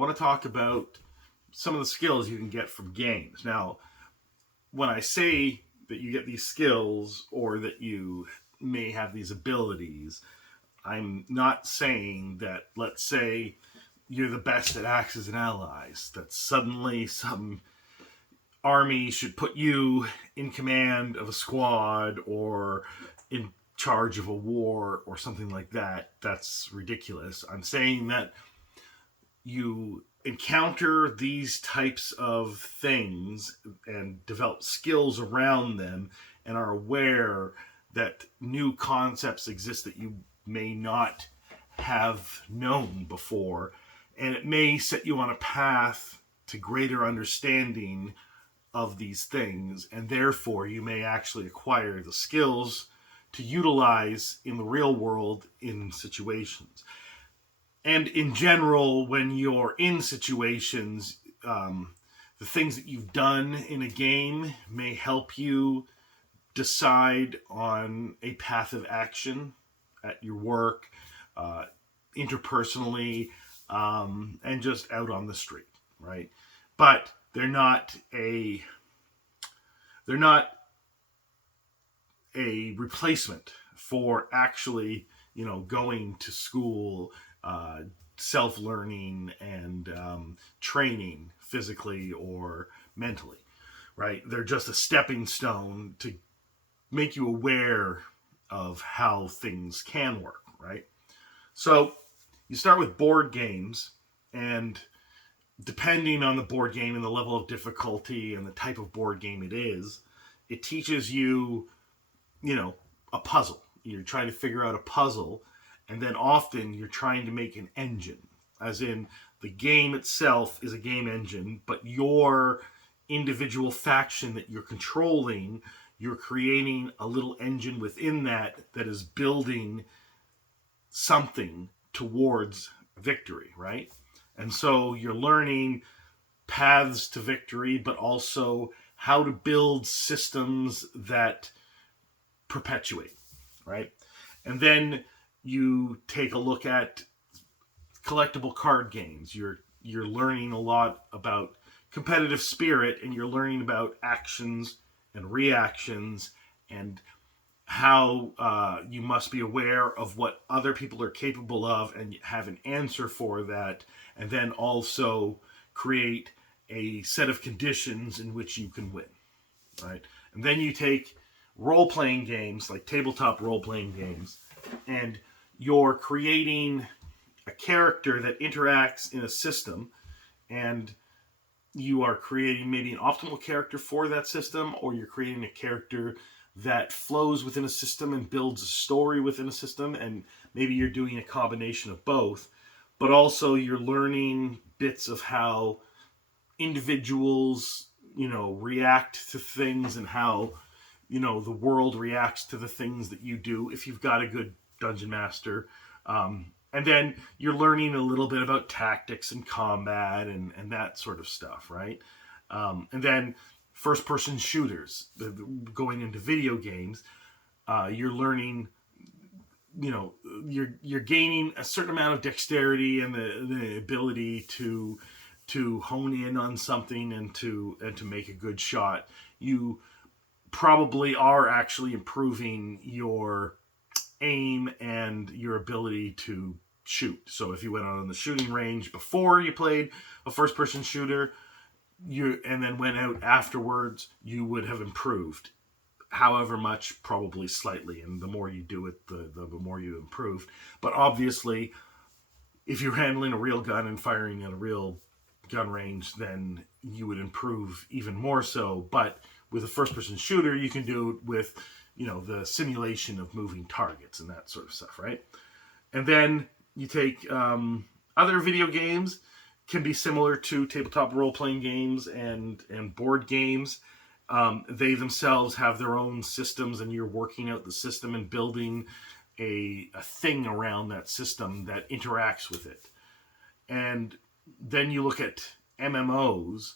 want to talk about some of the skills you can get from games. Now, when I say that you get these skills or that you may have these abilities, I'm not saying that, let's say, you're the best at Axis and Allies, that suddenly some army should put you in command of a squad or in charge of a war or something like that. That's ridiculous. I'm saying that you encounter these types of things and develop skills around them and are aware that new concepts exist that you may not have known before, and it may set you on a path to greater understanding of these things, and therefore you may actually acquire the skills to utilize in the real world in situations. And in general, when you're in situations, the things that you've done in a game may help you decide on a path of action at your work, interpersonally, and just out on the street, right? But they're not a replacement for actually, going to school, self-learning, and training physically or mentally, right? They're just a stepping stone to make you aware of how things can work, right? So you start with board games, and depending on the board game and the level of difficulty and the type of board game it is, it teaches you, a puzzle. You're trying to figure out a puzzle, and then often you're trying to make an engine, as in the game itself is a game engine, but your individual faction that you're controlling, you're creating a little engine within that is building something towards victory, right? And so you're learning paths to victory, but also how to build systems that perpetuate, right? And then you take a look at collectible card games. You're learning a lot about competitive spirit, and you're learning about actions and reactions and how you must be aware of what other people are capable of and have an answer for that, and then also create a set of conditions in which you can win, right? And then you take role-playing games, like tabletop role-playing games, and you're creating a character that interacts in a system, and you are creating maybe an optimal character for that system, or you're creating a character that flows within a system and builds a story within a system, and maybe you're doing a combination of both. But also you're learning bits of how individuals, react to things, and how, the world reacts to the things that you do if you've got a good dungeon master. And then you're learning a little bit about tactics and combat and that sort of stuff, right? And then first-person shooters, going into video games, you're learning, you're gaining a certain amount of dexterity and the ability to hone in on something and to make a good shot. You probably are actually improving your aim and your ability to shoot. So if you went out on the shooting range before you played a first-person shooter, and then went out afterwards, you would have improved. However much, probably slightly, and the more you do it, the more you improve. But obviously, if you're handling a real gun and firing at a real gun range, then you would improve even more so. But with a first-person shooter, you can do it with, the simulation of moving targets and that sort of stuff, right? And then you take other video games, can be similar to tabletop role-playing games and board games. They themselves have their own systems, and you're working out the system and building a thing around that system that interacts with it. And then you look at MMOs,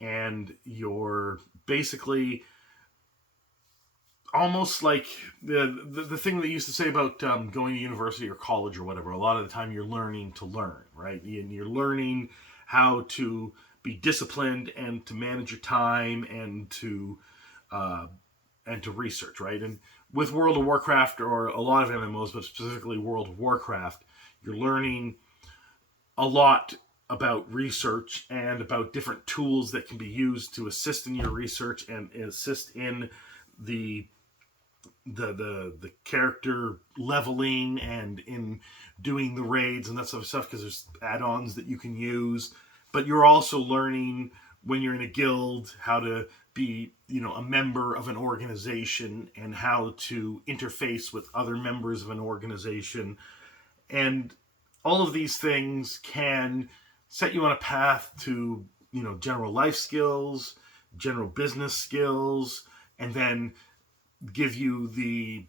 and you're basically almost like the thing they used to say about going to university or college or whatever. A lot of the time you're learning to learn, right? And you're learning how to be disciplined and to manage your time uh, and to research, right? And with World of Warcraft, or a lot of MMOs, but specifically World of Warcraft, you're learning a lot about research and about different tools that can be used to assist in your research and assist in the the character leveling and in doing the raids and that sort of stuff, because there's add-ons that you can use. But you're also learning when you're in a guild how to be, a member of an organization and how to interface with other members of an organization. And all of these things can set you on a path to, general life skills, general business skills, and then give you the,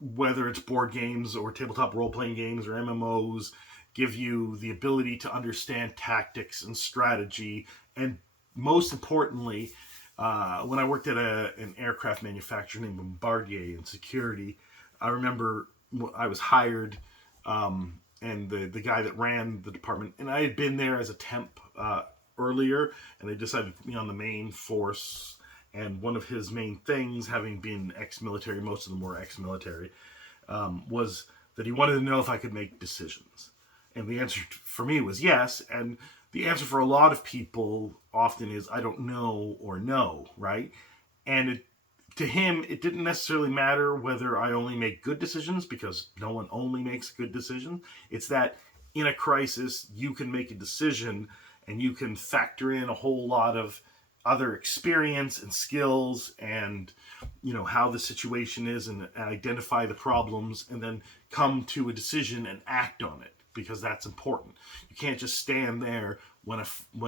whether it's board games or tabletop role playing games or MMOs, give you the ability to understand tactics and strategy. And most importantly, when I worked at an aircraft manufacturer named Bombardier in security, I remember I was hired, and the guy that ran the department, and I had been there as a temp earlier, and they decided to put me on the main force. And one of his main things, having been ex-military, most of them were ex-military, was that he wanted to know if I could make decisions. And the answer for me was yes. And the answer for a lot of people often is I don't know or no, right? And to him, it didn't necessarily matter whether I only make good decisions, because no one only makes good decisions. It's that in a crisis, you can make a decision and you can factor in a whole lot of other experience and skills and how the situation is, and identify the problems, and then come to a decision and act on it, because that's important. You can't just stand there when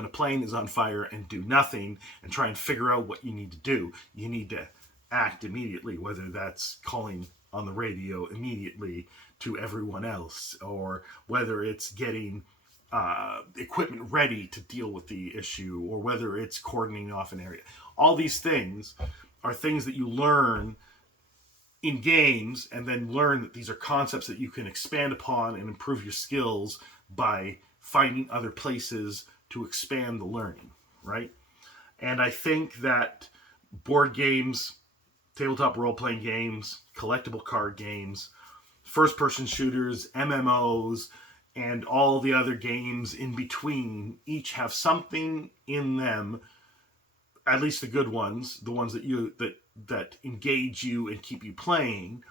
a plane is on fire and do nothing and try and figure out what you need to do. You need to act immediately, whether that's calling on the radio immediately to everyone else, or whether it's getting equipment ready to deal with the issue, or whether it's cordoning off an area. All these things are things that you learn in games, and then learn that these are concepts that you can expand upon and improve your skills by finding other places to expand the learning, right? And I think that board games, tabletop role-playing games, collectible card games, first-person shooters, MMOs, and all the other games in between each have something in them, at least the good ones, the ones that engage you and keep you playing,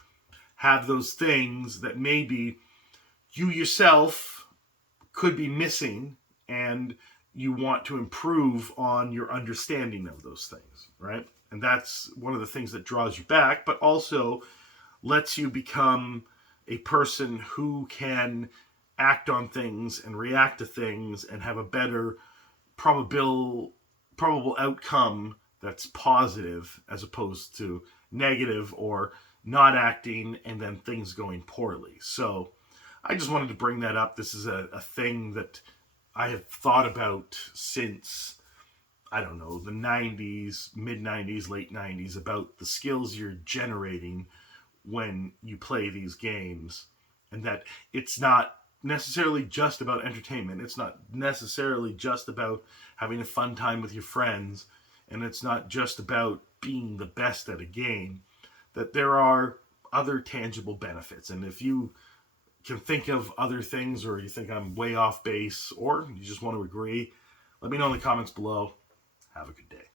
have those things that maybe you yourself could be missing, and you want to improve on your understanding of those things, right? And that's one of the things that draws you back, but also lets you become a person who can act on things and react to things and have a better probable outcome that's positive, as opposed to negative or not acting and then things going poorly. So I just wanted to bring that up. This is a thing that I have thought about since, I don't know, the 90s, mid 90s, late 90s, about the skills you're generating when you play these games, and that it's not necessarily just about entertainment. It's not necessarily just about having a fun time with your friends, and it's not just about being the best at a game. That there are other tangible benefits. And if you can think of other things, or you think I'm way off base, or you just want to agree, let me know in the comments below. Have a good day.